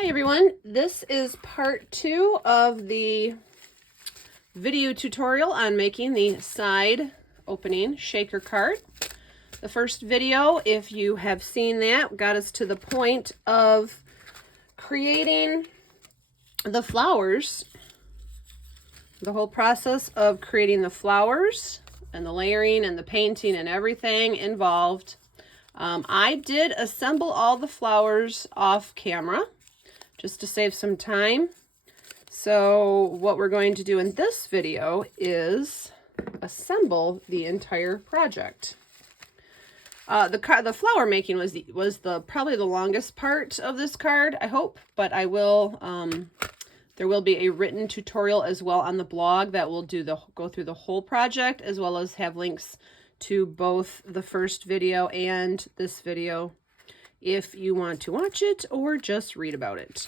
Hi everyone, this is part 2 of the video tutorial on making the side opening shaker card. The first video, if you have seen that, got us to the point of creating the flowers, the whole process of creating the flowers and the layering and the painting and everything involved. I did assemble all the flowers off camera just to save some time. So what we're going to do in this video is assemble the entire project. The flower making was probably the longest part of this card, I hope, but I will there will be a written tutorial as well on the blog that will go through the whole project, as well as have links to both the first video and this video if you want to watch it or just read about it.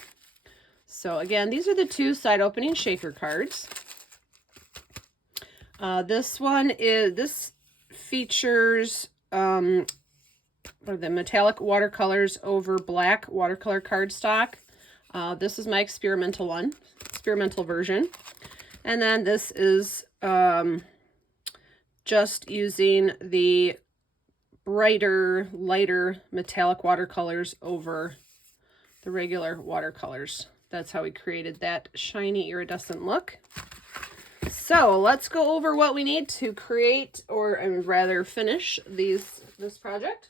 So again, these are the two side opening shaker cards. This features the metallic watercolors over black watercolor cardstock. This is my experimental version. And then this is just using the brighter, lighter metallic watercolors over the regular watercolors. That's how we created that shiny iridescent look. So let's go over what we need to create, or rather finish this project.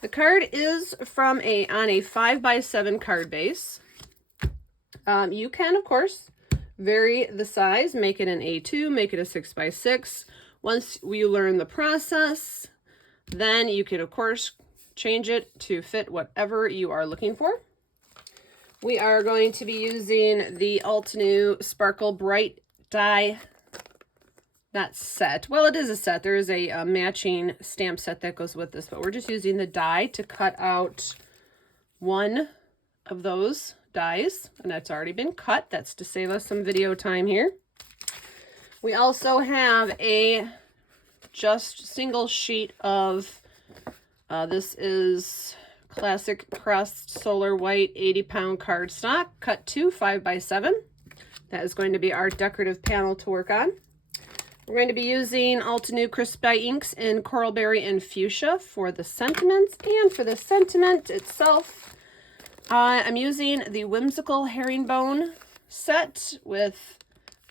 The card is on a 5x7 card base. You can, of course, vary the size, make it an A2, make it a 6x6. Once you learn the process, then you can, of course, change it to fit whatever you are looking for. We are going to be using the Altenew Sparkle Bright die, not set. Well, it is a set. There is a matching stamp set that goes with this, but we're just using the die to cut out one of those dies, and that's already been cut. That's to save us some video time here. We also have a just single sheet of, this is Classic Crest Solar White 80-pound cardstock, cut to 5x7. That is going to be our decorative panel to work on. We're going to be using Altenew Crisp Dye inks in Coralberry and Fuchsia for the sentiments, and for the sentiment itself, I'm using the Whimsical Herringbone set with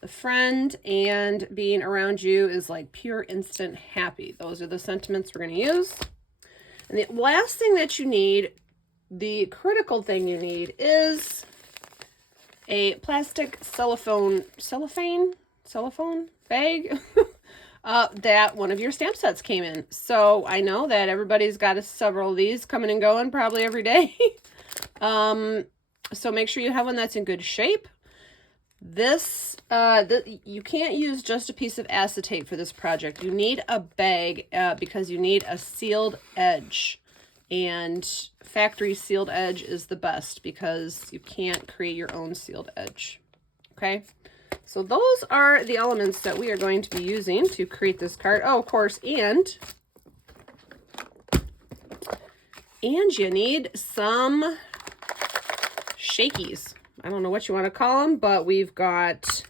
the friend and being around you is like pure instant happy. Those are the sentiments we're going to use. And the last thing that you need, the critical thing you need, is a plastic cellophane bag that one of your stamp sets came in. So I know that everybody's got several of these coming and going probably every day. So make sure you have one that's in good shape. You can't use just a piece of acetate for this project. You need a bag because you need a sealed edge, and factory sealed edge is the best because you can't create your own sealed edge. Okay, so those are the elements that we are going to be using to create this card. Oh, of course, and you need some shakies. I don't know what you want to call them, but we've got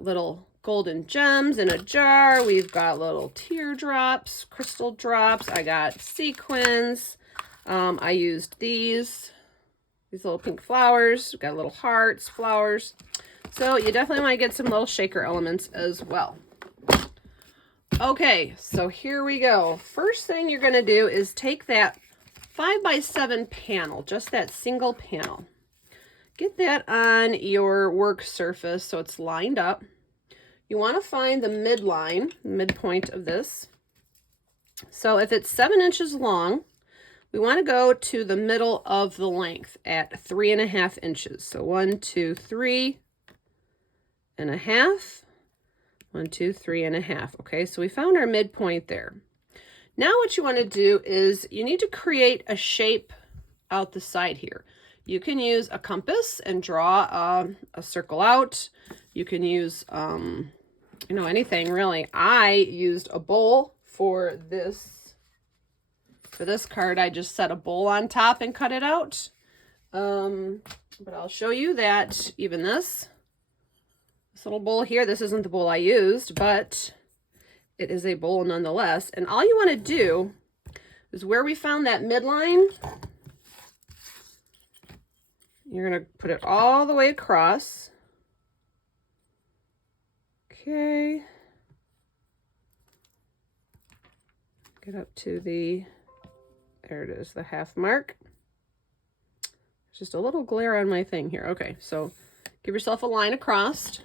little golden gems in a jar. We've got little teardrops, crystal drops. I got sequins. I used these little pink flowers. We've got little hearts, flowers. So you definitely want to get some little shaker elements as well. Okay, so here we go. First thing you're going to do is take that 5x7 panel, just that single panel. Get that on your work surface so it's lined up. You want to find the midline, midpoint of this. So if it's 7 inches long, we want to go to the middle of the length at 3.5 inches. So 1, 2, 3.5. 1, 2, 3.5. Okay, so we found our midpoint there. Now what you want to do is you need to create a shape out the side here. You can use a compass and draw a circle out. You can use, anything really. I used a bowl for this card. I just set a bowl on top and cut it out. But I'll show you that even this little bowl here, this isn't the bowl I used, but it is a bowl nonetheless. And all you want to do is where we found that midline, you're going to put it all the way across. Okay. Get up to the, there it is, the half mark. There's just a little glare on my thing here. Okay, so give yourself a line across.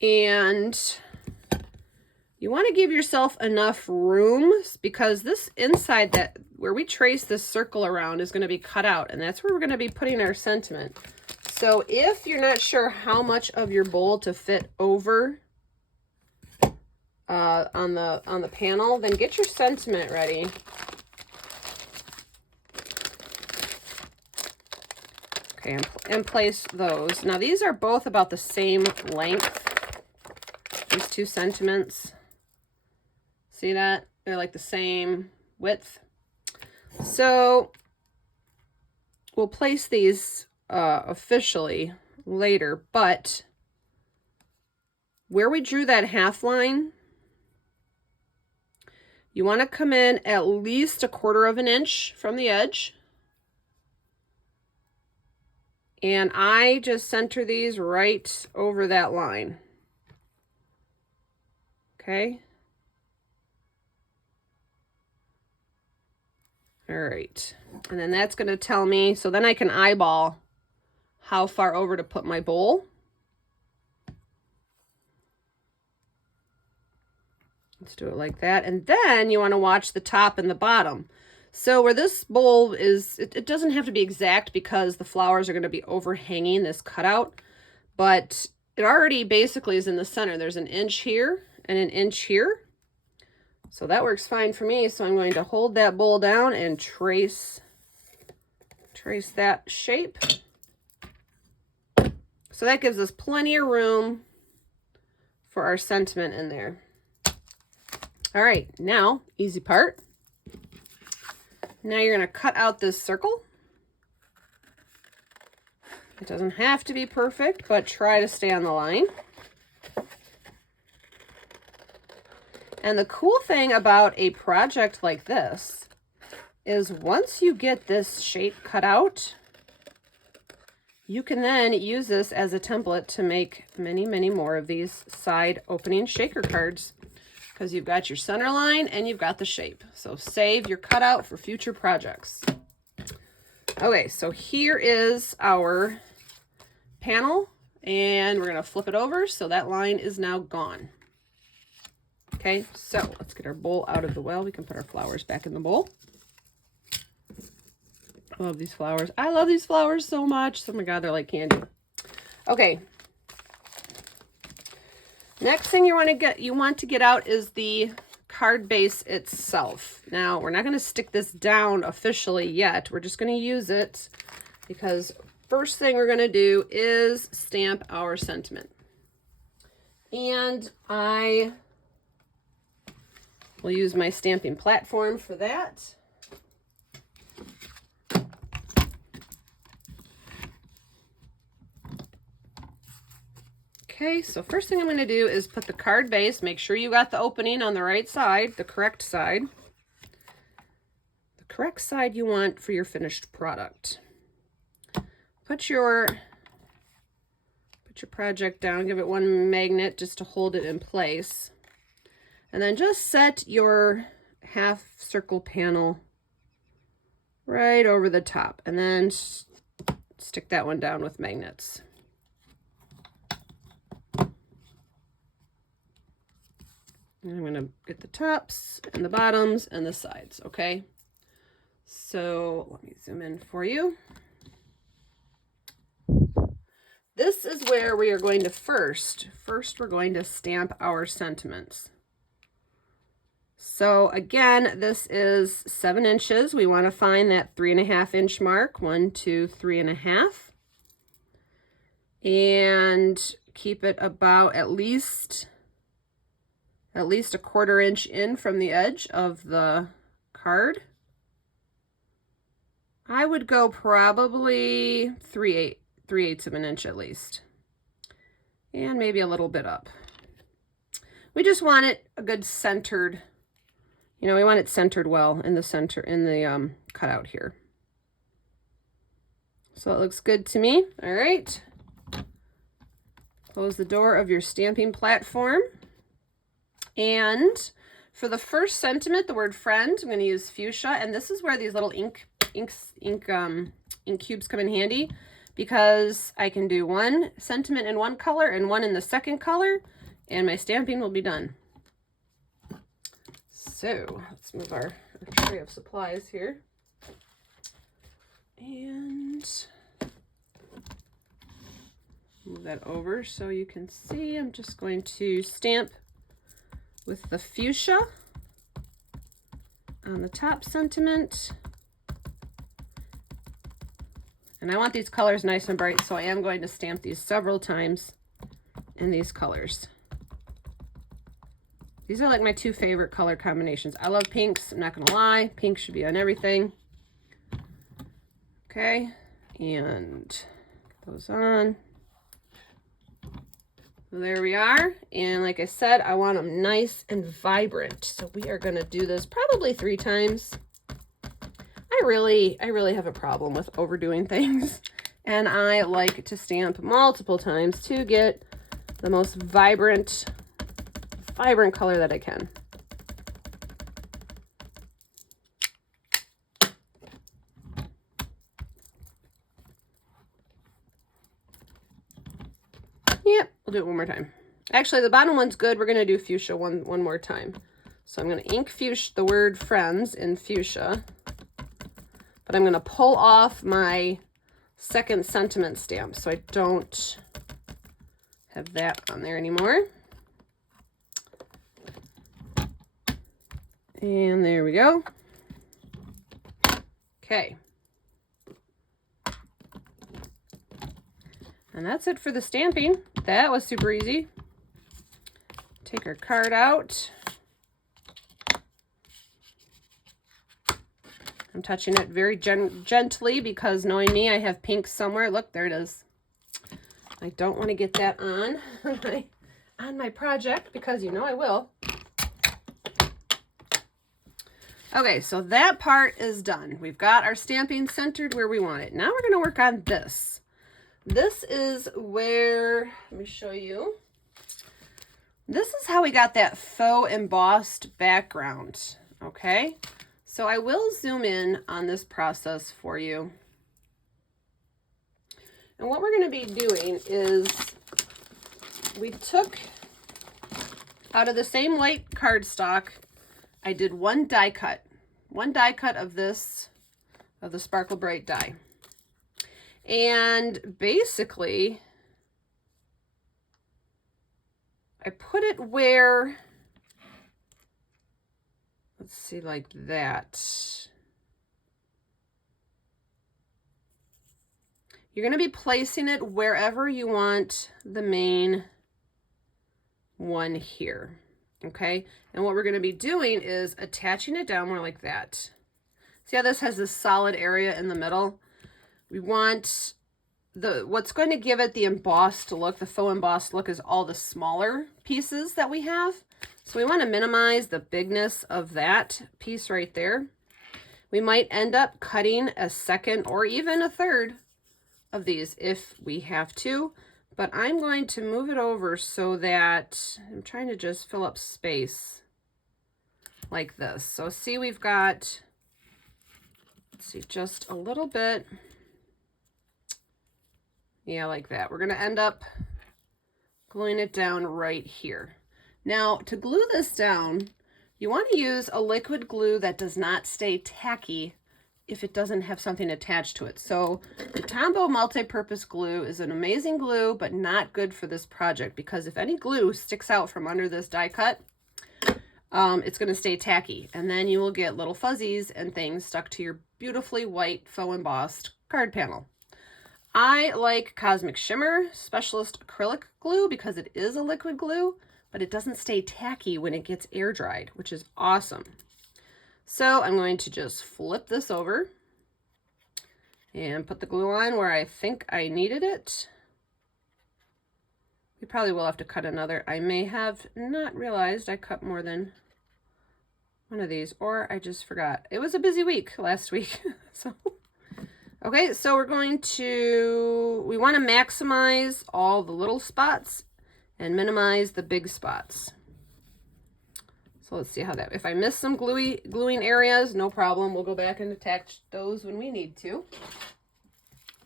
And you want to give yourself enough room because this inside, that where we trace this circle around, is going to be cut out, and that's where we're going to be putting our sentiment. So if you're not sure how much of your bowl to fit over on the panel, then get your sentiment ready. Okay, and place those. Now these are both about the same length. These two sentiments. See that? They're like the same width. So we'll place these officially later, but where we drew that half line, you want to come in at least 1/4 of an inch from the edge. And I just center these right over that line. Okay. All right. And then that's going to tell me, so then I can eyeball how far over to put my bowl. Let's do it like that. And then you want to watch the top and the bottom. So where this bowl is, it doesn't have to be exact because the flowers are going to be overhanging this cutout, but it already basically is in the center. There's an inch here and an inch here. So that works fine for me. So I'm going to hold that bowl down and trace that shape. So that gives us plenty of room for our sentiment in there. All right, now, easy part. Now you're going to cut out this circle. It doesn't have to be perfect, but try to stay on the line. And the cool thing about a project like this is once you get this shape cut out, you can then use this as a template to make many, many more of these side opening shaker cards, because you've got your center line and you've got the shape. So save your cutout for future projects. Okay, so here is our panel, and we're gonna flip it over so that line is now gone. Okay, so let's get our bowl out of the well. We can put our flowers back in the bowl. I love these flowers. I love these flowers so much. Oh my God, they're like candy. Okay. Next thing you want to get out is the card base itself. Now, we're not going to stick this down officially yet. We're just going to use it because first thing we're going to do is stamp our sentiment. And I will use my stamping platform for that. Okay, so first thing I'm going to do is put the card base. Make sure you got the opening on the right side, the correct side. The correct side you want for your finished product. Put your project down, give it one magnet just to hold it in place. And then just set your half circle panel right over the top, and then stick that one down with magnets. And I'm going to get the tops and the bottoms and the sides, okay? So let me zoom in for you. This is where we are going to first we're going to stamp our sentiments. So again, this is 7 inches. We want to find that 3.5 inch mark. 1, 2, 3.5. And keep it about at least 1/4 inch in from the edge of the card. I would go probably 3/8 of an inch at least. And maybe a little bit up. We just want it a good centered, you know, we want it centered well in the center, in the cutout here. So it looks good to me. All right. Close the door of your stamping platform. And for the first sentiment, the word friend, I'm going to use fuchsia. And this is where these little ink cubes come in handy, because I can do one sentiment in one color and one in the second color, and my stamping will be done. So let's move our tray of supplies here. And move that over so you can see. I'm just going to stamp with the fuchsia on the top sentiment. And I want these colors nice and bright, so I am going to stamp these several times in these colors. These are like my two favorite color combinations. I love pinks, I'm not gonna lie. Pink should be on everything. Okay, and get those on. So there we are. And like I said, I want them nice and vibrant. So we are gonna do this probably 3 times. I really have a problem with overdoing things, and I like to stamp multiple times to get the most vibrant color that I can. Yep, we'll do it one more time. Actually, the bottom one's good. We're gonna do fuchsia one more time. So I'm gonna ink fuchsia, the word friends in fuchsia. But I'm going to pull off my second sentiment stamp so I don't have that on there anymore. And there we go. Okay. And that's it for the stamping. That was super easy. Take our card out. I'm touching it very gently because, knowing me, I have pink somewhere. Look, there it is. I don't want to get that on my project, because you know I will. Okay, so that part is done. We've got our stamping centered where we want it. Now we're going to work on this. This is where, let me show you. This is how we got that faux embossed background, okay? So I will zoom in on this process for you. And what we're going to be doing is, we took out of the same white cardstock, I did one die cut of this, of the Sparkle Bright die. And basically, I put it where, let's see, like that. You're going to be placing it wherever you want the main one here, okay? And what we're going to be doing is attaching it down more like that. See how this has this solid area in the middle? We want what's going to give it the embossed look, the faux embossed look, is all the smaller pieces that we have. So we want to minimize the bigness of that piece right there. We might end up cutting a second or even a third of these if we have to, but I'm going to move it over so that I'm trying to just fill up space like this. So see, we've got, let's see, just a little bit. Yeah, like that. We're going to end up gluing it down right here. Now, to glue this down, you want to use a liquid glue that does not stay tacky if it doesn't have something attached to it. So the Tombow multi-purpose glue is an amazing glue, but not good for this project, because if any glue sticks out from under this die cut, it's going to stay tacky, and then you will get little fuzzies and things stuck to your beautifully white faux embossed card panel. I like Cosmic Shimmer Specialist Acrylic Glue because it is a liquid glue, but it doesn't stay tacky when it gets air dried, which is awesome. So I'm going to just flip this over. And put the glue on where I think I needed it. We probably will have to cut another. I may have not realized I cut more than one of these, or I just forgot. It was a busy week last week. So, okay, so we want to maximize all the little spots and minimize the big spots. So let's see how that, if I miss some gluing areas, no problem. We'll go back and attach those when we need to.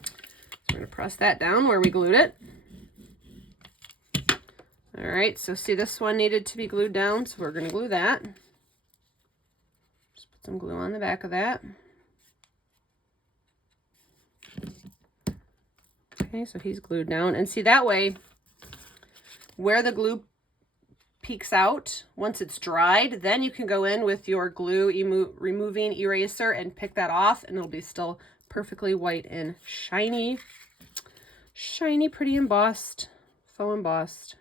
So we're gonna press that down where we glued it. All right, so see, this one needed to be glued down, so we're gonna glue that. Just put some glue on the back of that. Okay, so he's glued down, and see, that way, where the glue peeks out, once it's dried, then you can go in with your glue removing eraser and pick that off, and it'll be still perfectly white and shiny. Shiny, pretty embossed, faux embossed.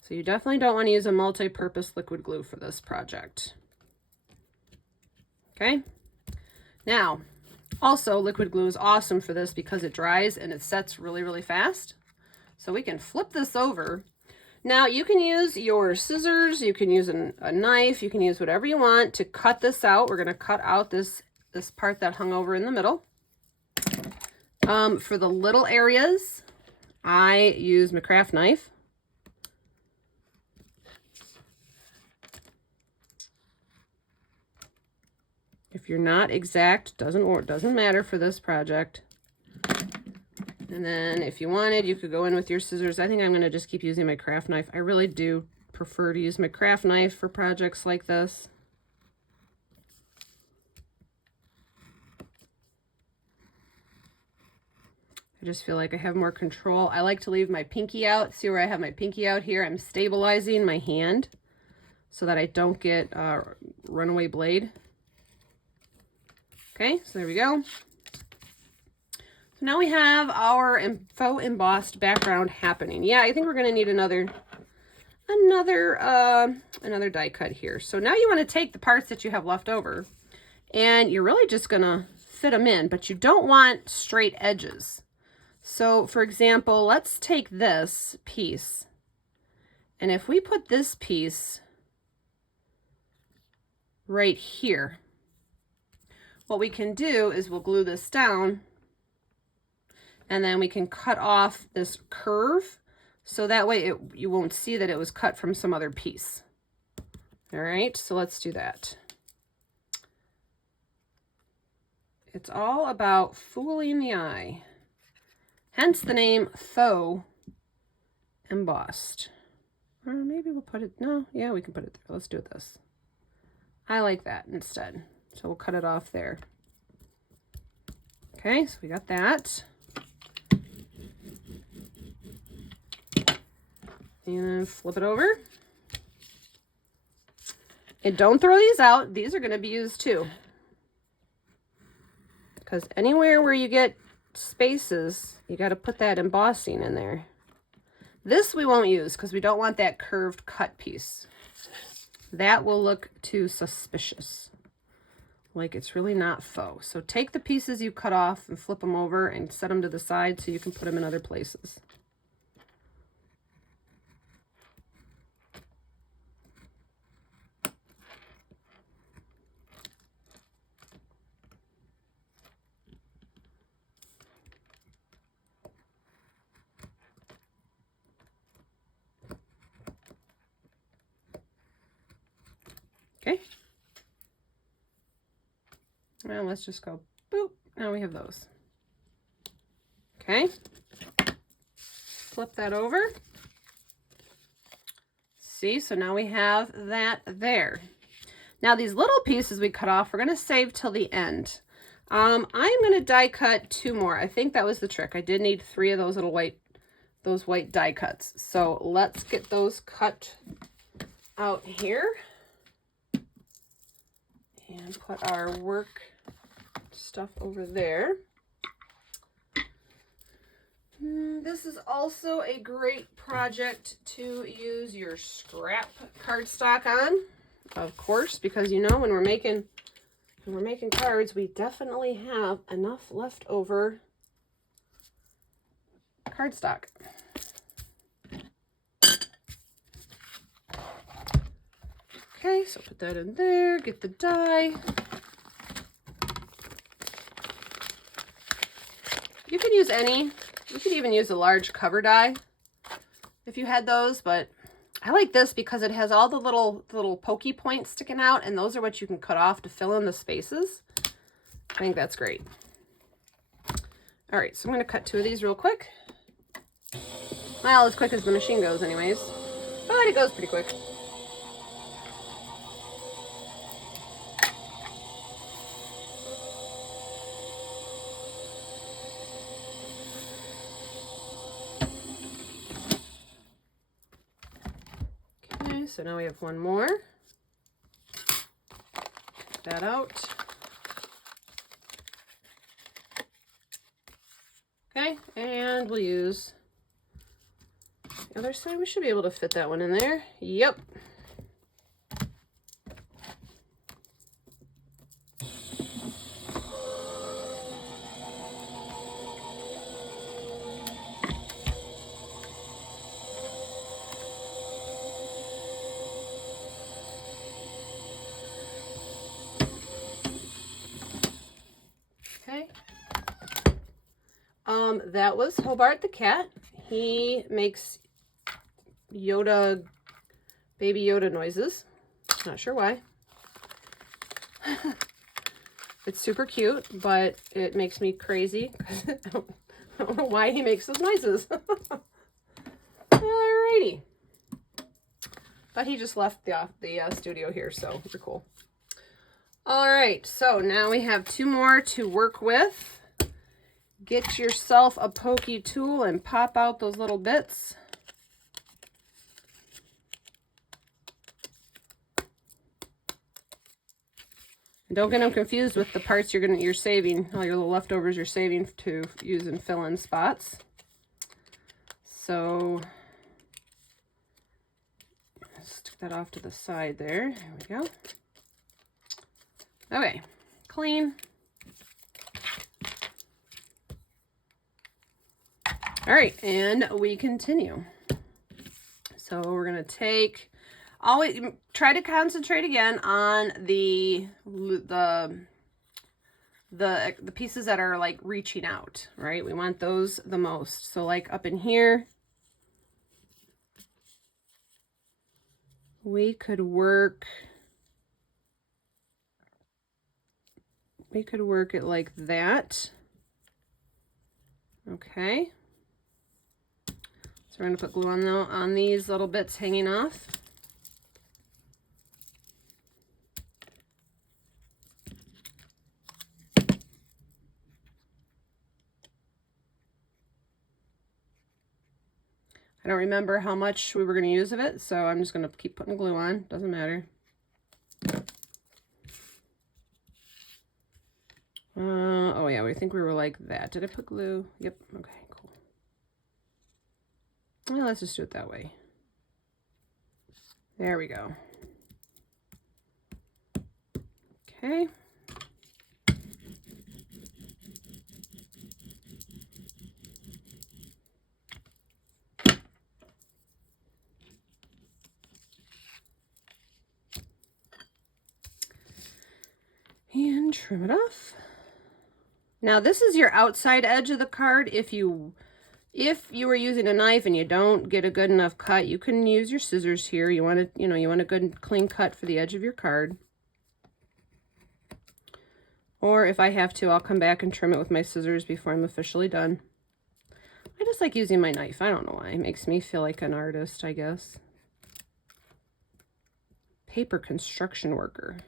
So you definitely don't want to use a multi-purpose liquid glue for this project. Okay. Now, also liquid glue is awesome for this because it dries and it sets really, really fast. So we can flip this over. Now you can use your scissors, you can use a knife, you can use whatever you want to cut this out. We're going to cut out this part that hung over in the middle. For the little areas, I use my craft knife. If you're not exact, doesn't matter for this project. And then if you wanted, you could go in with your scissors. I think I'm going to just keep using my craft knife. I really do prefer to use my craft knife for projects like this. I just feel like I have more control. I like to leave my pinky out. See where I have my pinky out here? I'm stabilizing my hand so that I don't get runaway blade. Okay, so there we go. So now we have our faux embossed background happening. Yeah, I think we're gonna need another die cut here. So now you want to take the parts that you have left over and you're really just gonna fit them in, but you don't want straight edges. So for example, let's take this piece, and if we put this piece right here, what we can do is we'll glue this down, and then we can cut off this curve, so that way you won't see that it was cut from some other piece. All right, so let's do that. It's all about fooling the eye. Hence the name faux embossed. Or maybe we'll put it, no, yeah, we can put it there. Let's do this. I like that instead. So we'll cut it off there. Okay, so we got that. And flip it over. And don't throw these out. These are going to be used too. Because anywhere where you get spaces, you got to put that embossing in there. This we won't use because we don't want that curved cut piece. That will look too suspicious. Like it's really not faux. So take the pieces you cut off and flip them over and set them to the side so you can put them in other places. Okay. Well, let's just go boop. Now we have those. Okay. Flip that over. See, so now we have that there. Now these little pieces we cut off, we're going to save till the end. I'm going to die cut 2 more. I think that was the trick. I did need 3 of those little white die cuts. So let's get those cut out here. And put our work stuff over there. This is also a great project to use your scrap cardstock on, of course, because you know when we're making when we're making cards, we definitely have enough leftover cardstock. Okay, so put that in there, get the die. You could use any. You could even use a large cover die if you had those, but I like this because it has all the little pokey points sticking out, and those are what you can cut off to fill in the spaces. I think that's great. All right, so I'm going to cut 2 of these real quick. Well, as quick as the machine goes anyways, but it goes pretty quick. Okay, so now we have one more. Get that out. Okay, and we'll use the other side. We should be able to fit that one in there. Yep. Okay. That was Hobart the cat. He makes Yoda, baby Yoda noises. Not sure why. It's super cute, but it makes me crazy. I don't know why he makes those noises. Alrighty. But he just left the studio here, so super cool. Alright, so now we have 2 more to work with. Get yourself a pokey tool and pop out those little bits. And don't get them confused with the parts you're saving, all your little leftovers you're saving to use and fill in spots. So stick that off to the side there. There we go. Okay, clean. All right, and we continue. So we're gonna take, always try to concentrate again on the pieces that are like reaching out, right? We want those the most. So like up in here, we could work it like that. Okay. So we're going to put glue on these little bits hanging off. I don't remember how much we were going to use of it, so I'm just going to keep putting glue on. Doesn't matter. Oh yeah, I think we were like that. Did I put glue? Yep. Okay, cool. Well, let's just do it that way. There we go. Okay. And trim it off. Now this is your outside edge of the card. If you were using a knife and you don't get a good enough cut, you can use your scissors here. You want a good clean cut for the edge of your card. Or if I have to, I'll come back and trim it with my scissors before I'm officially done. I just like using my knife. I don't know why. It makes me feel like an artist, I guess. Paper construction worker.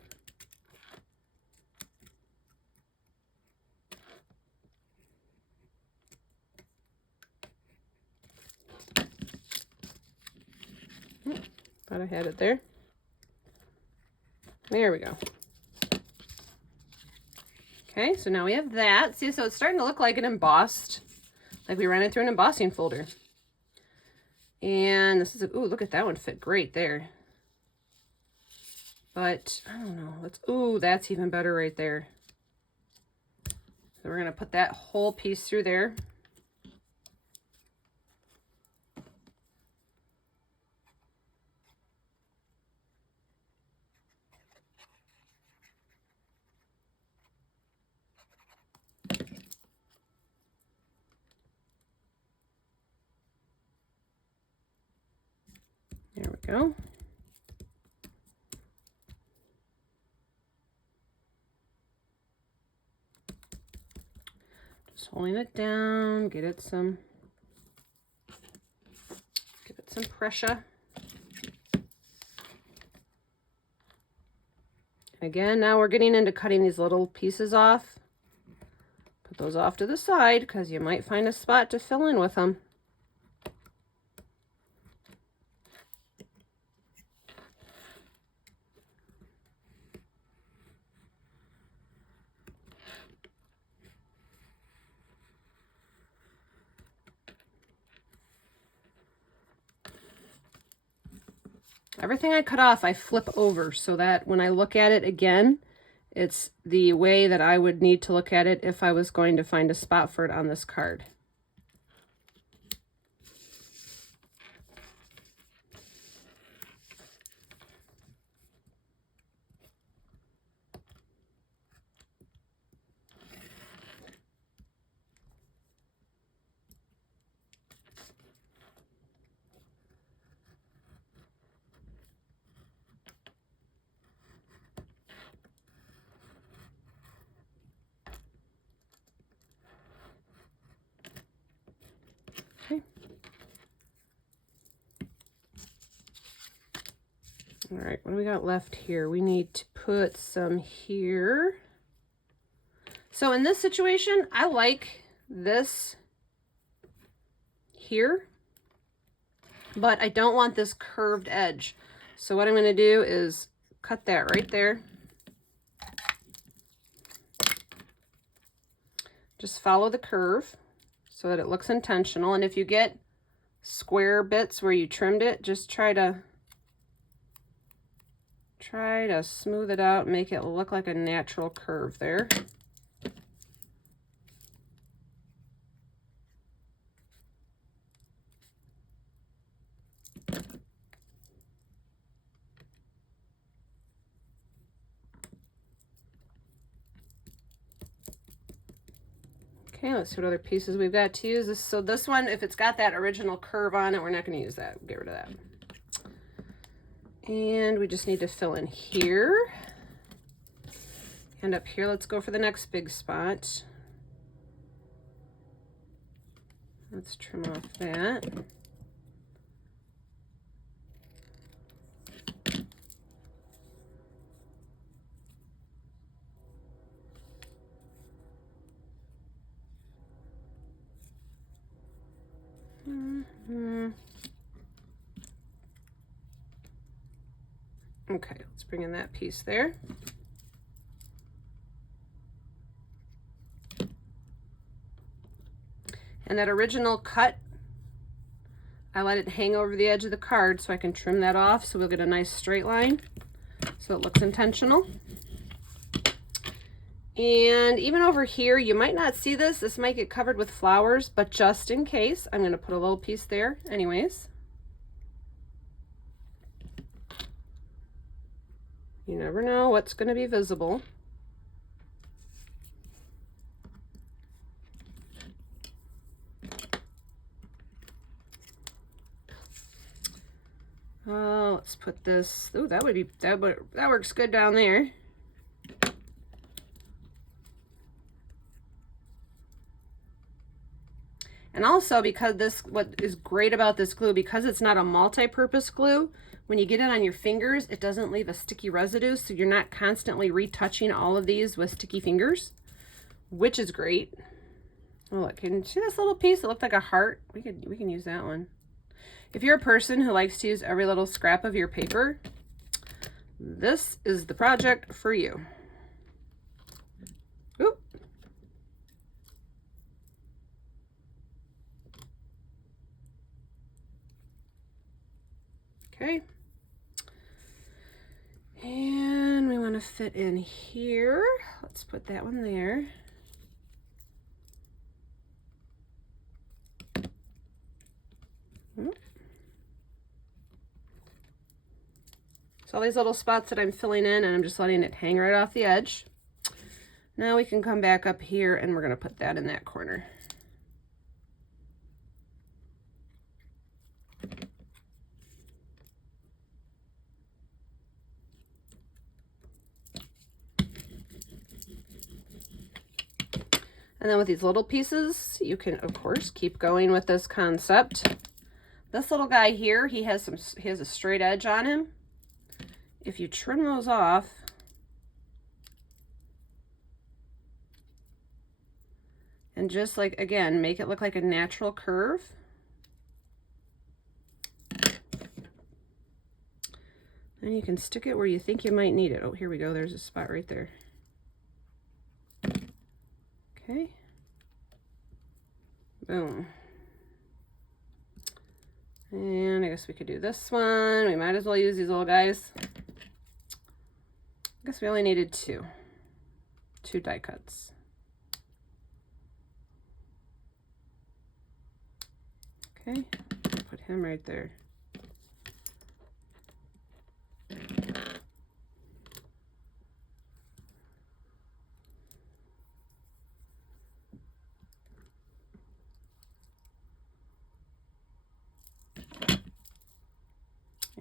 Thought I had it there. There we go. Okay, so now we have that. See, so it's starting to look like an embossed, like we ran it through an embossing folder. And this is, ooh, look at that one, fit great there. But I don't know. Ooh, that's even better right there. So we're going to put that whole piece through there. There we go. Just holding it down, give it some pressure. Again, now we're getting into cutting these little pieces off. Put those off to the side because you might find a spot to fill in with them. Everything I cut off, I flip over so that when I look at it again, it's the way that I would need to look at it if I was going to find a spot for it on this card. Okay. All right, what do we got left here? We need to put some here. So in this situation, I like this here, but I don't want this curved edge. So what I'm going to do is cut that right there. Just follow the curve so that it looks intentional. And if you get square bits where you trimmed it, just try to smooth it out, make it look like a natural curve there. Okay, let's see what other pieces we've got to use. So this one, if it's got that original curve on it, we're not going to use that. We'll get rid of that. And we just need to fill in here. And up here, let's go for the next big spot. Let's trim off that. Okay, let's bring in that piece there. And that original cut, I let it hang over the edge of the card so I can trim that off so we'll get a nice straight line so it looks intentional. And even over here, you might not see this. This might get covered with flowers, but just in case, I'm going to put a little piece there anyways. You never know what's going to be visible. Let's put this. Ooh, that works good down there. And also, because what is great about this glue, because it's not a multi-purpose glue, when you get it on your fingers, it doesn't leave a sticky residue, so you're not constantly retouching all of these with sticky fingers, which is great. Oh, look, can you see this little piece? It looked like a heart. We can use that one. If you're a person who likes to use every little scrap of your paper, this is the project for you. Oop. Okay. And we want to fit in here. Let's put that one there. So all these little spots that I'm filling in, and I'm just letting it hang right off the edge. Now we can come back up here and we're going to put that in that corner. And then with these little pieces, you can, of course, keep going with this concept. This little guy here, he has a straight edge on him. If you trim those off, and just like, again, make it look like a natural curve. And you can stick it where you think you might need it. Oh, here we go. There's a spot right there. Okay. Boom. And I guess we could do this one. We might as well use these little guys. I guess we only needed two die cuts. Okay, put him right there.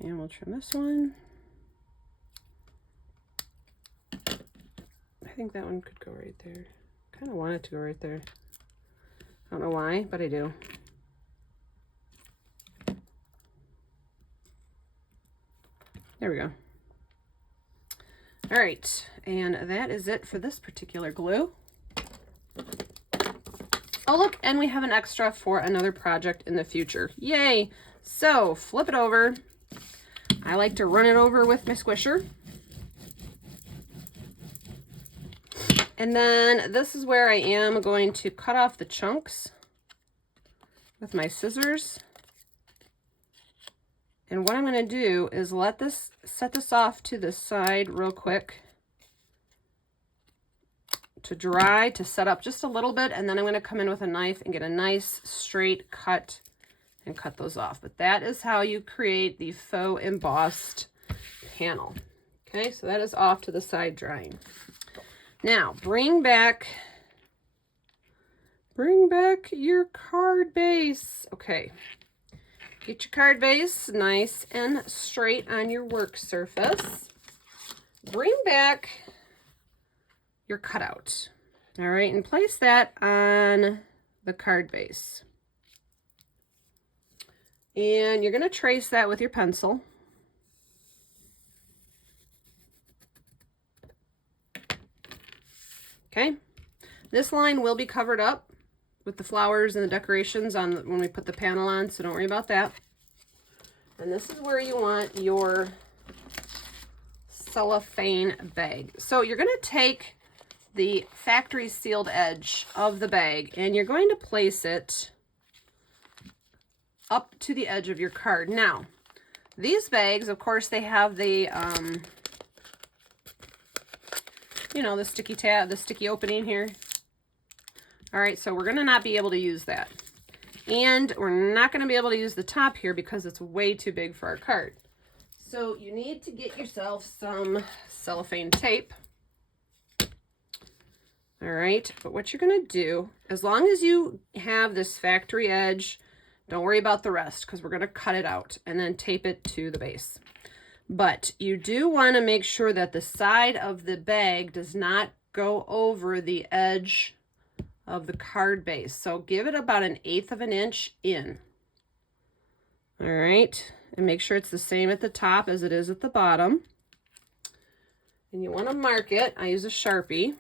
And we'll trim this one. I think that one could go right there. Kind of want it to go right there. I don't know why, but I do. There we go. All right, and that is it for this particular glue. Oh, look, and we have an extra for another project in the future. Yay! So, flip it over. I like to run it over with my squisher. And then this is where I am going to cut off the chunks with my scissors. And what I'm going to do is set this off to the side real quick to dry, to set up just a little bit, and then I'm going to come in with a knife and get a nice straight cut and cut those off. But that is how you create the faux embossed panel. Okay, so that is off to the side drying. Now, bring back your card base. Okay. Get your card base nice and straight on your work surface. Bring back your cutout. All right, and place that on the card base. And you're going to trace that with your pencil. Okay, this line will be covered up with the flowers and the decorations on when we put the panel on, so don't worry about that. And this is where you want your cellophane bag. So you're going to take the factory sealed edge of the bag and you're going to place it up to the edge of your card. Now, these bags, of course, they have the you know, the sticky tab, the sticky opening here. All right, so we're gonna not be able to use that. And we're not gonna be able to use the top here because it's way too big for our card. So you need to get yourself some cellophane tape. All right, but what you're gonna do, as long as you have this factory edge, don't worry about the rest because we're gonna cut it out and then tape it to the base. But you do want to make sure that the side of the bag does not go over the edge of the card base. So give it about 1/8 of an inch in. All right, and make sure it's the same at the top as it is at the bottom. And you want to mark it. I use a Sharpie.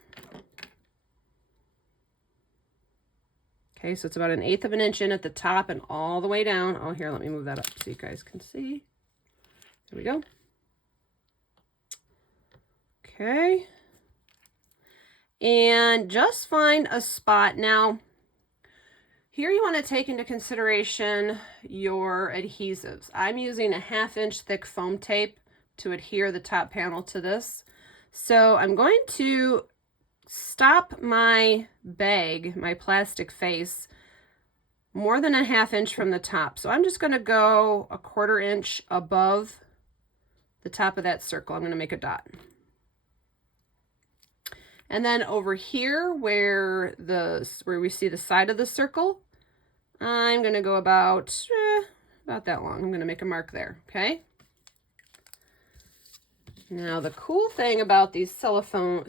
Okay, so it's about 1/8 of an inch in at the top and all the way down. Oh, here, let me move that up so you guys can see. There we go. Okay. And just find a spot. Now, here you want to take into consideration your adhesives. I'm using a 1/2 inch thick foam tape to adhere the top panel to this. So I'm going to stop my bag, my plastic face, more than a 1/2 inch from the top. So I'm just going to go a 1/4 inch above the top of that circle. I'm going to make a dot. And then over here where we see the side of the circle, I'm going to go about that long. I'm going to make a mark there, okay? Now the cool thing about these cellophane,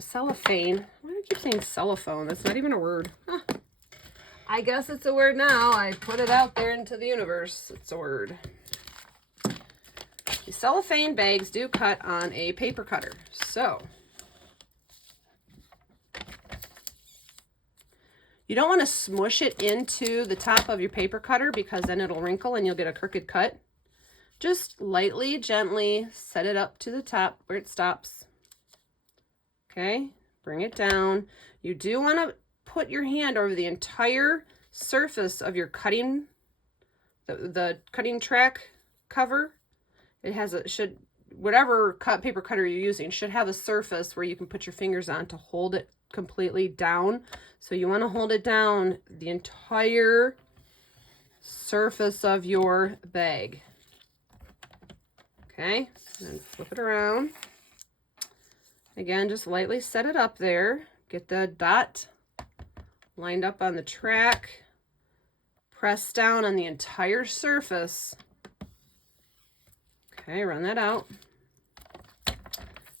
why do I keep saying cellophane? That's not even a word. Huh. I guess it's a word now. I put it out there into the universe. It's a word. The cellophane bags do cut on a paper cutter. So you don't want to smush it into the top of your paper cutter because then it'll wrinkle and you'll get a crooked cut. Just lightly, gently set it up to the top where it stops. Okay, bring it down. You do want to put your hand over the entire surface of your cutting, the cutting track cover. It has whatever paper cutter you're using should have a surface where you can put your fingers on to hold it completely down. So you want to hold it down the entire surface of your bag. Okay, and then flip it around. Again, just lightly set it up there. Get the dot lined up on the track. Press down on the entire surface. Okay, run that out.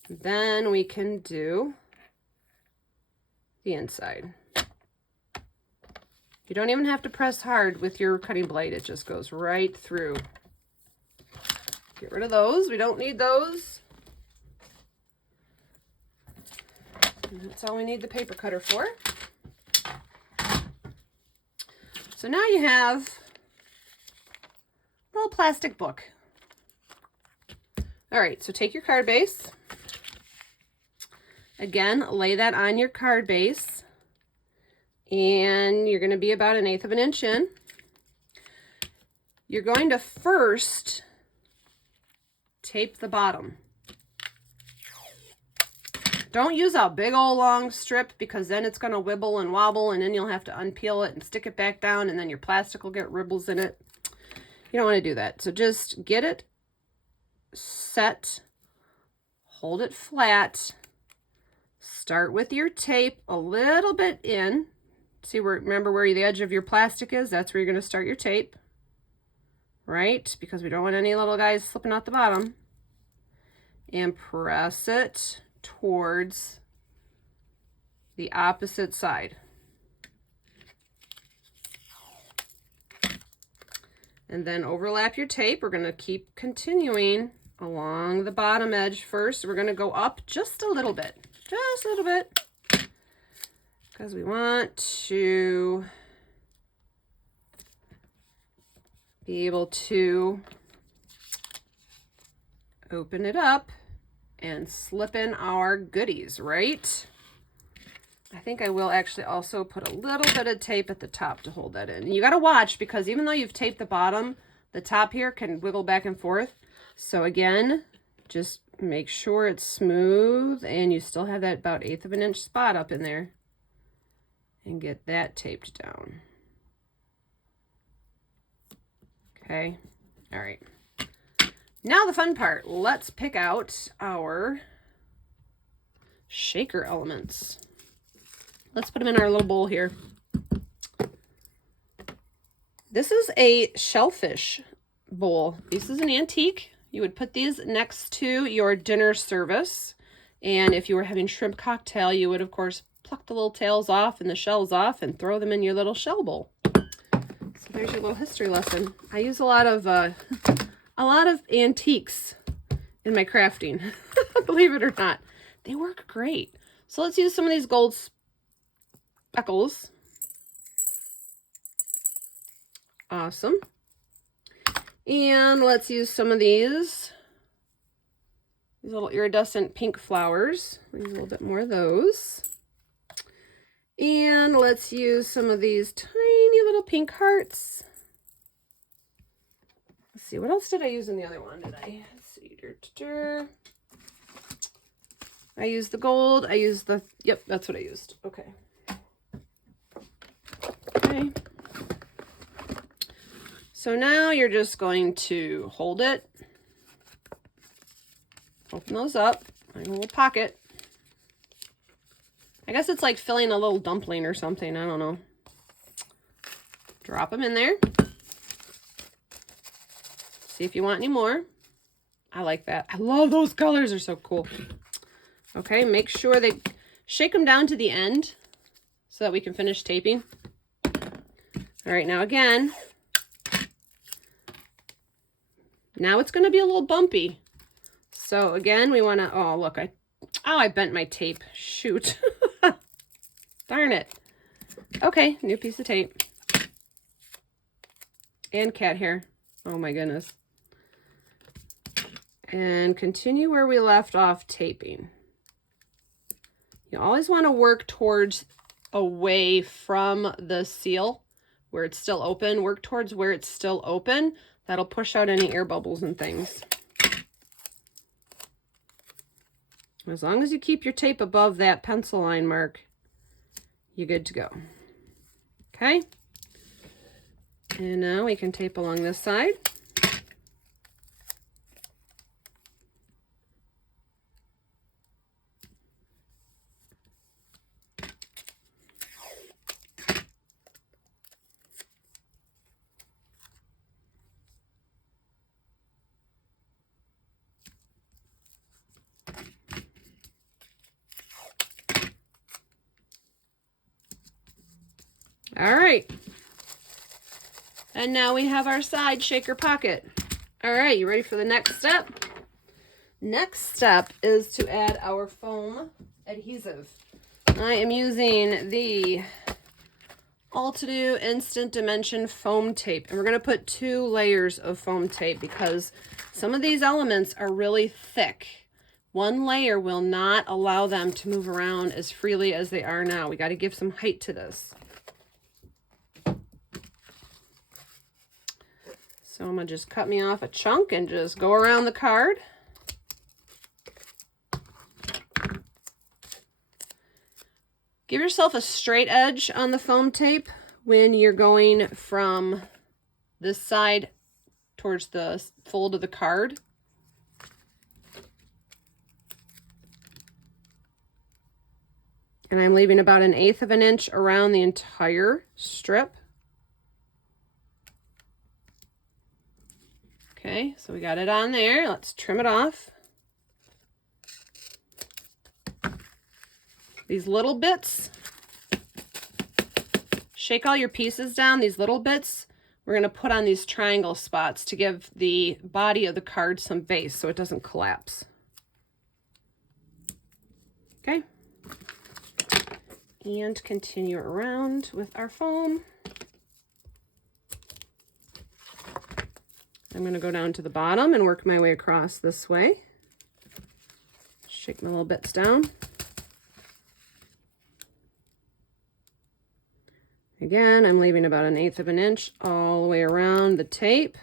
Then we can do the inside. You don't even have to press hard with your cutting blade. It just goes right through. Get rid of those. We don't need those. And that's all we need the paper cutter for. So now you have a little plastic book. All right, so take your card base. Again, lay that on your card base. And you're going to be about 1/8 of an inch in. You're going to first tape the bottom. Don't use a big old long strip because then it's going to wibble and wobble and then you'll have to unpeel it and stick it back down and then your plastic will get ripples in it. You don't want to do that. So just get it set, hold it flat, start with your tape a little bit in. See remember where the edge of your plastic is? That's where you're going to start your tape, right? Because we don't want any little guys slipping out the bottom. And press it towards the opposite side. And then overlap your tape. We're going to keep continuing along the bottom edge first. We're going to go up just a little bit, because we want to be able to open it up and slip in our goodies, right? I think I will actually also put a little bit of tape at the top to hold that in. And you got to watch because even though you've taped the bottom, the top here can wiggle back and forth. So again, just make sure it's smooth and you still have that about 1/8 of an inch spot up in there. And get that taped down. Okay, all right. Now the fun part, let's pick out our shaker elements. Let's put them in our little bowl here. This is a shellfish bowl. This is an antique. You would put these next to your dinner service. And if you were having shrimp cocktail, you would of course pluck the little tails off and the shells off and throw them in your little shell bowl. So there's your little history lesson. I use a lot of antiques in my crafting, believe it or not. They work great. So let's use some of these gold speckles. Awesome. And let's use some of these little iridescent pink flowers. Use a little bit more of those. And let's use some of these tiny little pink hearts. Let's see, what else did I use in the other one? Let's see. I used the gold. I used the, yep, that's what I used. Okay. Okay. So now you're just going to hold it. Open those up. Like a little pocket. I guess it's like filling a little dumpling or something. I don't know. Drop them in there. See if you want any more. I like that. I love those colors. They're so cool. Okay, make sure they shake them down to the end so that we can finish taping. All right, now again, now it's going to be a little bumpy. So again, we want to, oh, look, I bent my tape. Shoot. Darn it. Okay, new piece of tape. And cat hair. Oh my goodness. And continue where we left off taping. You always want to work towards away from the seal where it's still open. Work towards where it's still open. That'll push out any air bubbles and things. As long as you keep your tape above that pencil line mark, you're good to go. Okay. And now we can tape along this side. All right. And now we have our side shaker pocket. All right, you ready for the next step? Next step is to add our foam adhesive. I am using the Altitude Instant Dimension foam tape. And we're going to put 2 layers of foam tape because some of these elements are really thick. One layer will not allow them to move around as freely as they are now. We got to give some height to this. So I'm going to just cut me off a chunk and just go around the card. Give yourself a straight edge on the foam tape when you're going from this side towards the fold of the card. And I'm leaving about 1/8 of an inch around the entire strip. Okay, so we got it on there. Let's trim it off. These little bits, shake all your pieces down. These little bits, we're going to put on these triangle spots to give the body of the card some base so it doesn't collapse. Okay. And continue around with our foam. I'm going to go down to the bottom and work my way across this way. Shake my little bits down. Again, I'm leaving about 1/8 of an inch all the way around the tape.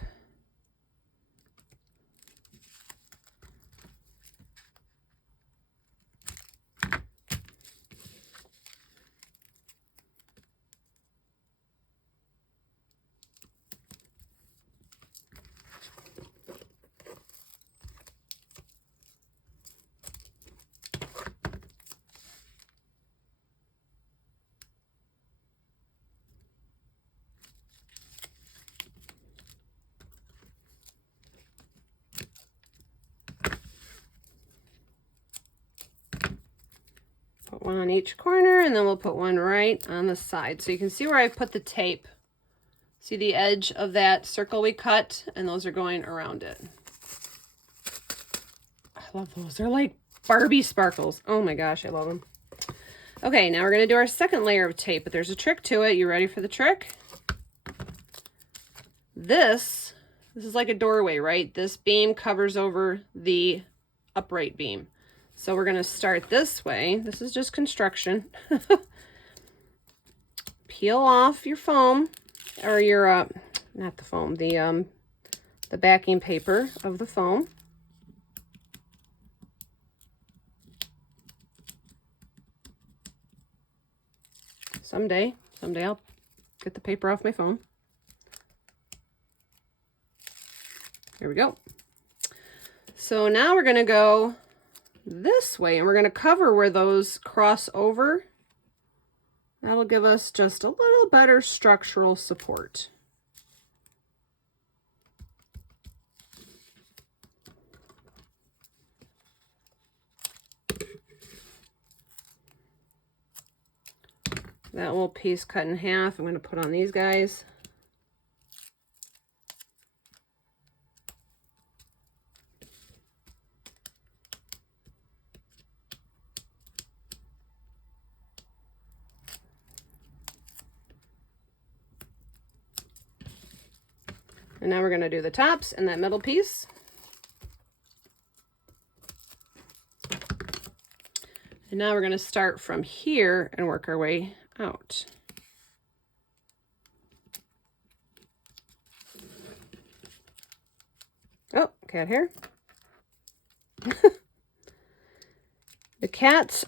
Put one on each corner, and then we'll put one right on the side. So you can see where I put the tape. See the edge of that circle we cut, and those are going around it. I love those. They're like Barbie sparkles. Oh my gosh, I love them. Okay, now we're going to do our second layer of tape, but there's a trick to it. You ready for the trick? This is like a doorway, right? This beam covers over the upright beam. So we're going to start this way. This is just construction. Peel off your foam, or your, not the foam, the backing paper of the foam. Someday I'll get the paper off my phone. Here we go. So now we're gonna go this way and we're gonna cover where those cross over. That'll give us just a little better structural support. That little piece cut in half, I'm going to put on these guys. And now we're going to do the tops and that middle piece. And now we're going to start from here and work our way out. Oh, cat hair. The cats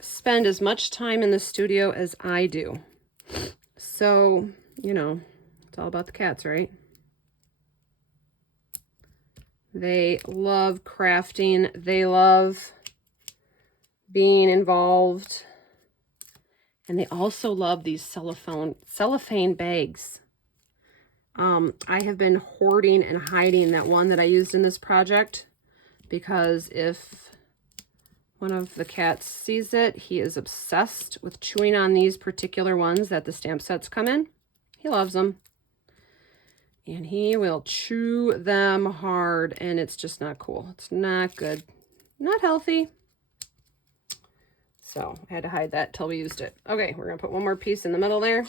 spend as much time in the studio as I do. So, you know, it's all about the cats, right? They love crafting. They love being involved. And they also love these cellophane bags. I have been hoarding and hiding that one that I used in this project because if one of the cats sees it, he is obsessed with chewing on these particular ones that the stamp sets come in. He loves them. And he will chew them hard, and it's just not cool. It's not good. Not healthy. So I had to hide that till we used it. Okay, we're going to put one more piece in the middle there.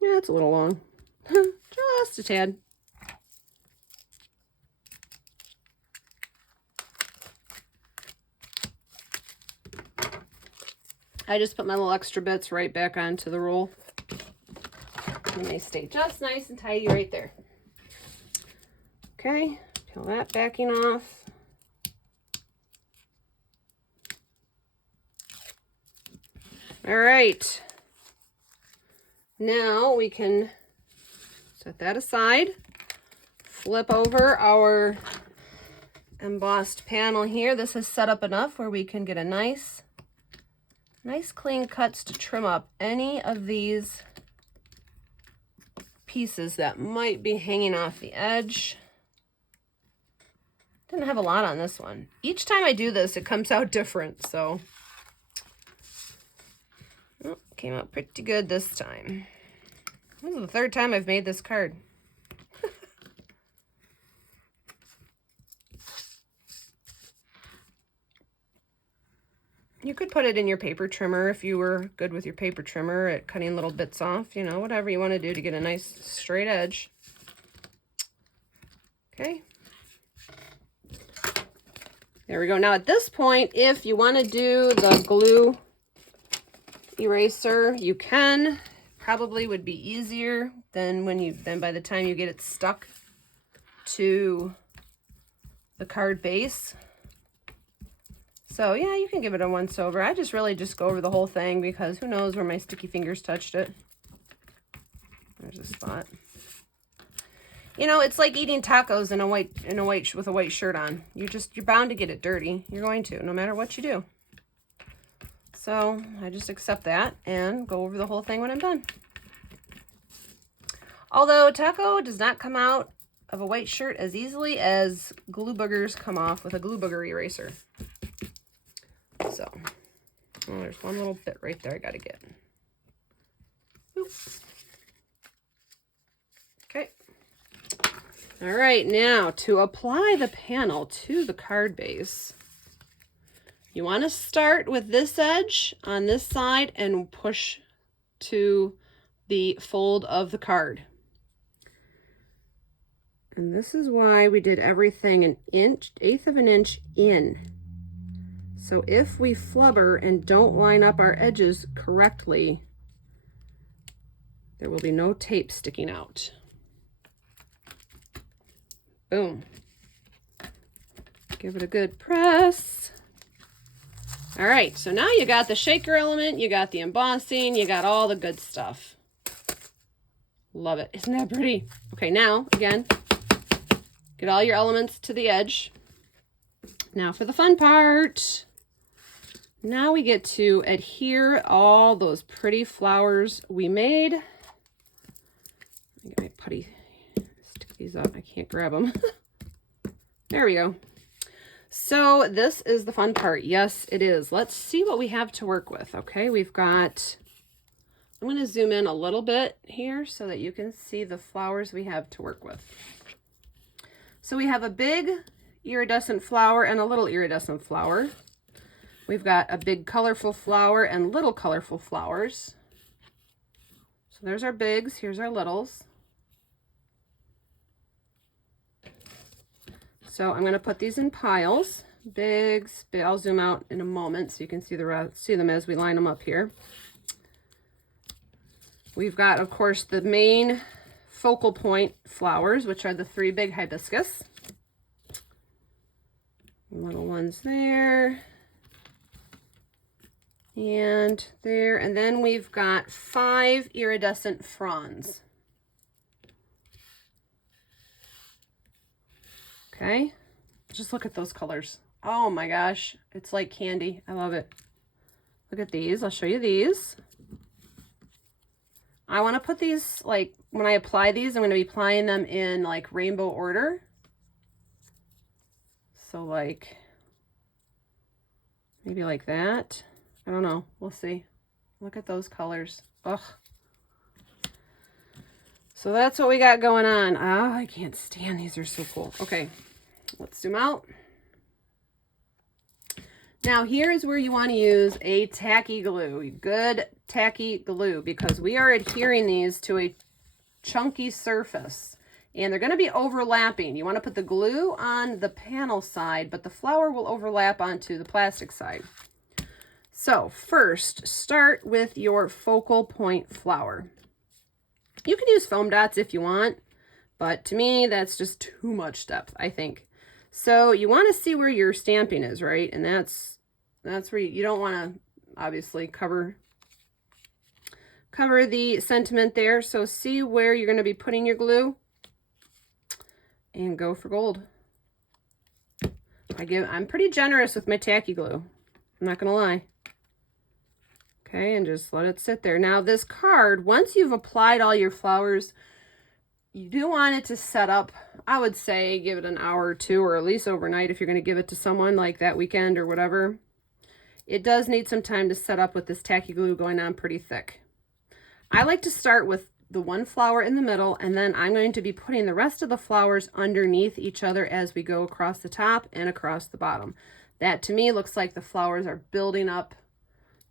Yeah, it's a little long. Just a tad. I just put my little extra bits right back onto the roll. And they stay just nice and tidy right there. Okay, peel that backing off. All right. Now we can set that aside. Flip over our embossed panel here. This is set up enough where we can get a nice clean cuts to trim up any of these pieces that might be hanging off the edge. Didn't have a lot on this one. Each time I do this, it comes out different, so oh, came out pretty good this time. This is the third time I've made this card. You could put it in your paper trimmer if you were good with your paper trimmer at cutting little bits off, you know, whatever you want to do to get a nice straight edge. Okay. There we go. Now at this point, if you want to do the glue eraser, you can. Probably would be easier than by the time you get it stuck to the card base. So yeah, you can give it a once over. I really just go over the whole thing because who knows where my sticky fingers touched it. There's a spot. You know, it's like eating tacos with a white shirt on. You're bound to get it dirty. You're going to, no matter what you do. So I just accept that and go over the whole thing when I'm done. Although taco does not come out of a white shirt as easily as glue boogers come off with a glue booger eraser. So, oh, there's one little bit right there I gotta get. Oops. Okay. All right, now to apply the panel to the card base, you want to start with this edge on this side and push to the fold of the card. And this is why we did everything an eighth of an inch in. So if we flubber and don't line up our edges correctly, there will be no tape sticking out. Boom. Give it a good press. All right, so now you got the shaker element, you got the embossing, you got all the good stuff. Love it. Isn't that pretty? Okay, now, again, get all your elements to the edge. Now for the fun part. Now we get to adhere all those pretty flowers we made. Let me get my putty. Stick these up. I can't grab them. There we go. So this is the fun part. Yes, it is. Let's see what we have to work with. Okay, we've got... I'm going to zoom in a little bit here so that you can see the flowers we have to work with. So we have a big iridescent flower and a little iridescent flower. We've got a big colorful flower and little colorful flowers. So there's our bigs, here's our littles. So I'm going to put these in piles. Bigs, big. I'll zoom out in a moment so you can see them as we line them up here. We've got, of course, the main focal point flowers, which are the 3 big hibiscus. Little ones there. And there. And then we've got 5 iridescent fronds. Okay. Just look at those colors. Oh my gosh. It's like candy. I love it. Look at these. I'll show you these. I want to put these, like, when I apply these, I'm going to be applying them in, like, rainbow order. So, like, maybe like that. I don't know. We'll see. Look at those colors. Ugh. So that's what we got going on. Oh, I can't stand these. They're so cool. Okay, let's zoom out. Now here is where you want to use a tacky glue, good tacky glue, because we are adhering these to a chunky surface and they're going to be overlapping. You want to put the glue on the panel side, but the flower will overlap onto the plastic side. So first, start with your focal point flower. You can use foam dots if you want, but to me, that's just too much depth, I think. So you want to see where your stamping is, right? And that's where you don't want to obviously cover the sentiment there. So see where you're going to be putting your glue and go for gold. I'm pretty generous with my tacky glue. I'm not going to lie. Okay, and just let it sit there. Now this card, once you've applied all your flowers, you do want it to set up. I would say give it an hour or 2, or at least overnight if you're going to give it to someone like that weekend or whatever. It does need some time to set up with this tacky glue going on pretty thick. I like to start with the one flower in the middle, and then I'm going to be putting the rest of the flowers underneath each other as we go across the top and across the bottom. That to me looks like the flowers are building up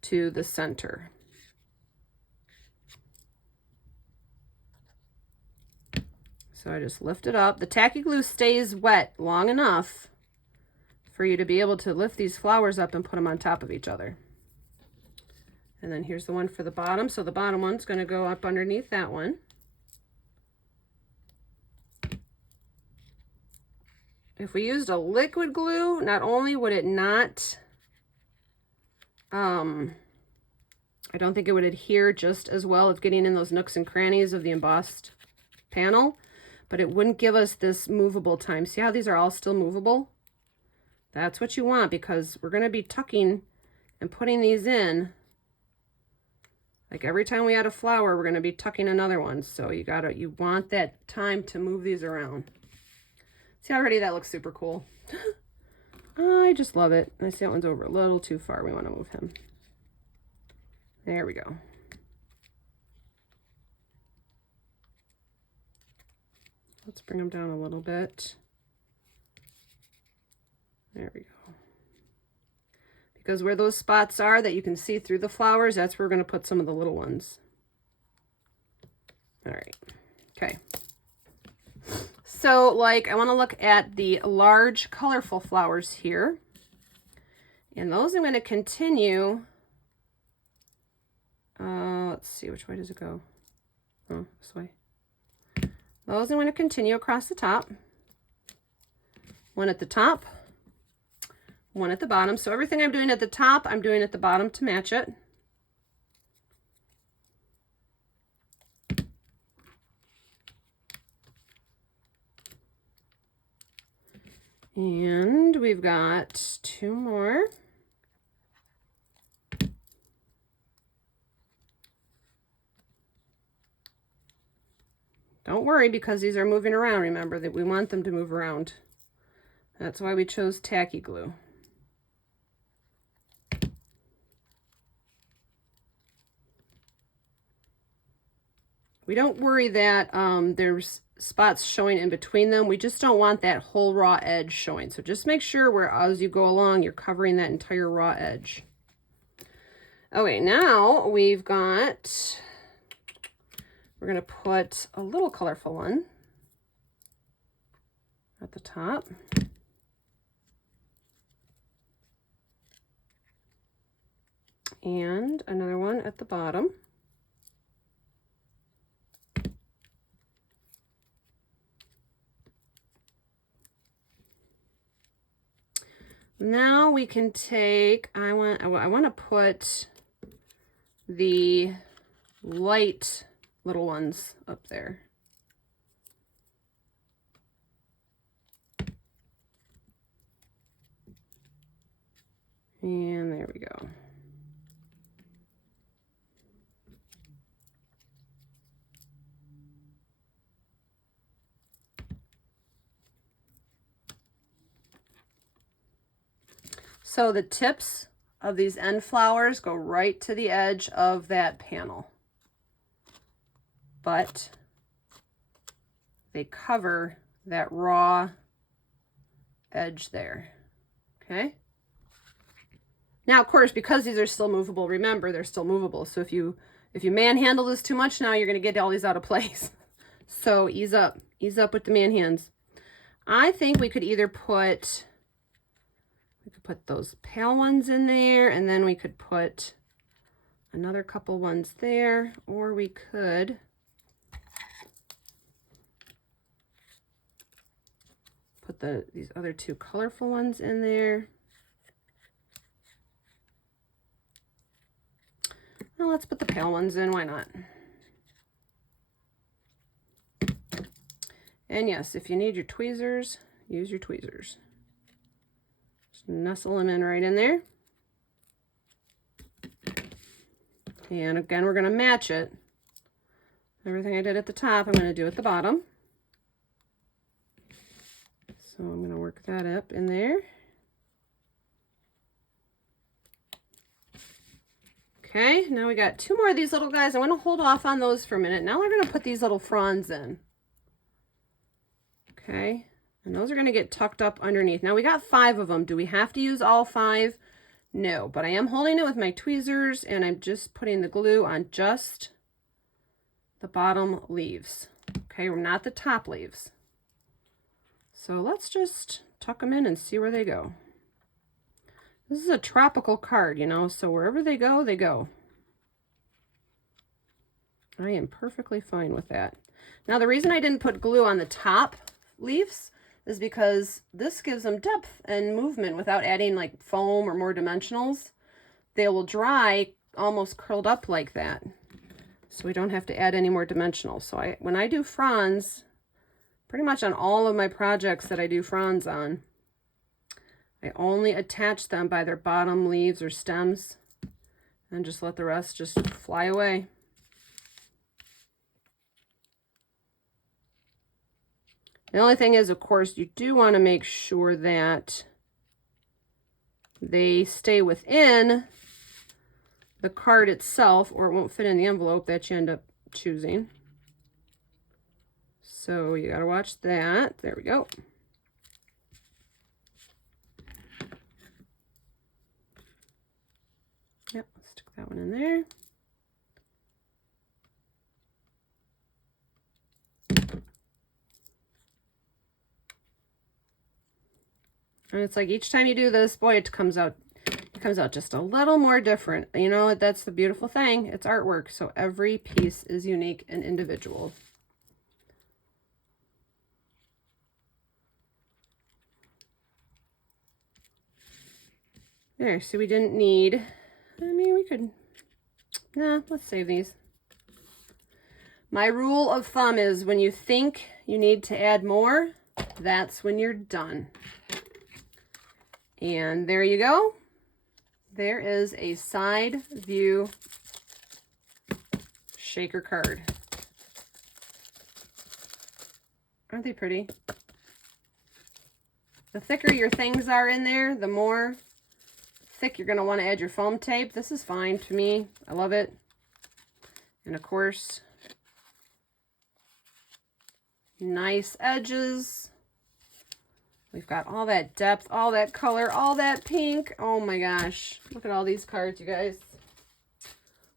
to the center. So I just lift it up. The tacky glue stays wet long enough for you to be able to lift these flowers up and put them on top of each other. And then here's the one for the bottom. So the bottom one's going to go up underneath that one. If we used a liquid glue, not only would it not, I don't think it would adhere just as well as getting in those nooks and crannies of the embossed panel, but it wouldn't give us this movable time. See how these are all still movable? That's what you want, because we're going to be tucking and putting these in. Like every time we add a flower, we're going to be tucking another one. So you want that time to move these around. See already that looks super cool. I just love it. I see that one's over a little too far. We want to move him. There we go. Let's bring them down a little bit. There we go. Because where those spots are that you can see through the flowers, that's where we're going to put some of the little ones. All right. Okay. So, like, I want to look at the large, colorful flowers here. And those I'm going to continue. Let's see, which way does it go? Oh, this way. Those I'm going to continue across the top. one at the top, one at the bottom. So everything I'm doing at the top, I'm doing at the bottom to match it. And we've got 2 more. Don't worry, because these are moving around. Remember that we want them to move around. That's why we chose tacky glue. We don't worry that there's spots showing in between them. We just don't want that whole raw edge showing. So just make sure where as you go along, you're covering that entire raw edge. Okay, now we've got, we're gonna put a little colorful one at the top. And another one at the bottom. Now we can take, I want to put the light little ones up there. And there we go. So the tips of these end flowers go right to the edge of that panel, but they cover that raw edge there, okay? Now, of course, because these are still movable, remember, they're still movable. So if you manhandle this too much now, you're gonna get all these out of place. So ease up with the man hands. I think we could either put, those pale ones in there, and then we could put another couple ones there, or we could put these other 2 colorful ones in there. Well, let's put the pale ones in, why not? And yes, if you need your tweezers, use your tweezers. Just nestle them in right in there. And again, we're going to match it. Everything I did at the top, I'm going to do at the bottom. So I'm going to work that up in there. Okay, now we got 2 more of these little guys. I want to hold off on those for a minute. Now we're going to put these little fronds in. Okay, and those are going to get tucked up underneath. Now we got 5 of them. Do we have to use all 5? No, but I am holding it with my tweezers, and I'm just putting the glue on just the bottom leaves. Okay, not the top leaves. So let's just tuck them in and see where they go. This is a tropical card, you know, so wherever they go, they go. I am perfectly fine with that. Now, the reason I didn't put glue on the top leaves is because this gives them depth and movement without adding like foam or more dimensionals. They will dry almost curled up like that. So we don't have to add any more dimensionals. So when I do fronds, pretty much on all of my projects that I do fronds on, I only attach them by their bottom leaves or stems and just let the rest just fly away. The only thing is, of course, you do want to make sure that they stay within the card itself, or it won't fit in the envelope that you end up choosing. So you got to watch that. There we go. Yep, stick that one in there. And it's like each time you do this, boy, it comes out just a little more different. You know, that's the beautiful thing. It's artwork, so every piece is unique and individual. There, so we didn't need, I mean, we could, nah, let's save these. My rule of thumb is when you think you need to add more, that's when you're done. And there you go. There is a side view shaker card. Aren't they pretty? The thicker your things are in there, the more thick you're going to want to add your foam tape. This is fine to me. I love it. And of course, nice edges. We've got all that depth, all that color, all that pink. Oh my gosh. Look at all these cards, you guys.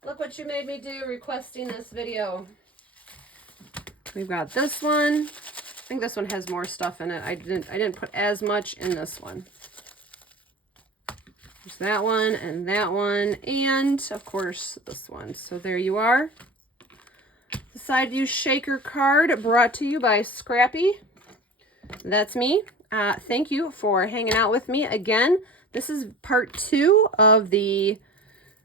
Look what you made me do requesting this video. We've got this one. I think this one has more stuff in it. I didn't put as much in this one. There's that one, and of course this one. So there you are. The side view shaker card brought to you by Scrappy. That's me. Thank you for hanging out with me again. This is part 2 of the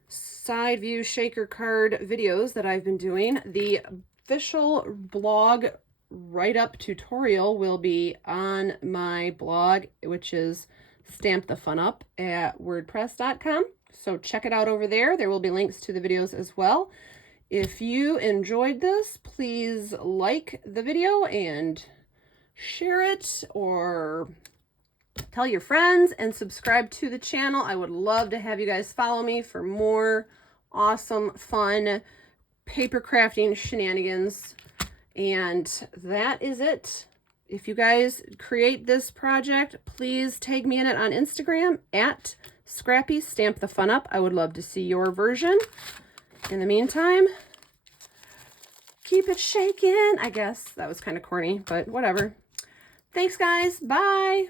side view shaker card videos that I've been doing. The official blog write-up tutorial will be on my blog, which is Stamp the Fun Up at wordpress.com. So check it out over there. There will be links to the videos as well. If you enjoyed this, please like the video and share it, or tell your friends and subscribe to the channel. I would love to have you guys follow me for more awesome, fun paper crafting shenanigans. And that is it. If you guys create this project, please tag me in it on Instagram at Scrappy Stamp the Fun Up. I would love to see your version. In the meantime, keep it shaking. I guess that was kind of corny, but whatever. Thanks, guys. Bye.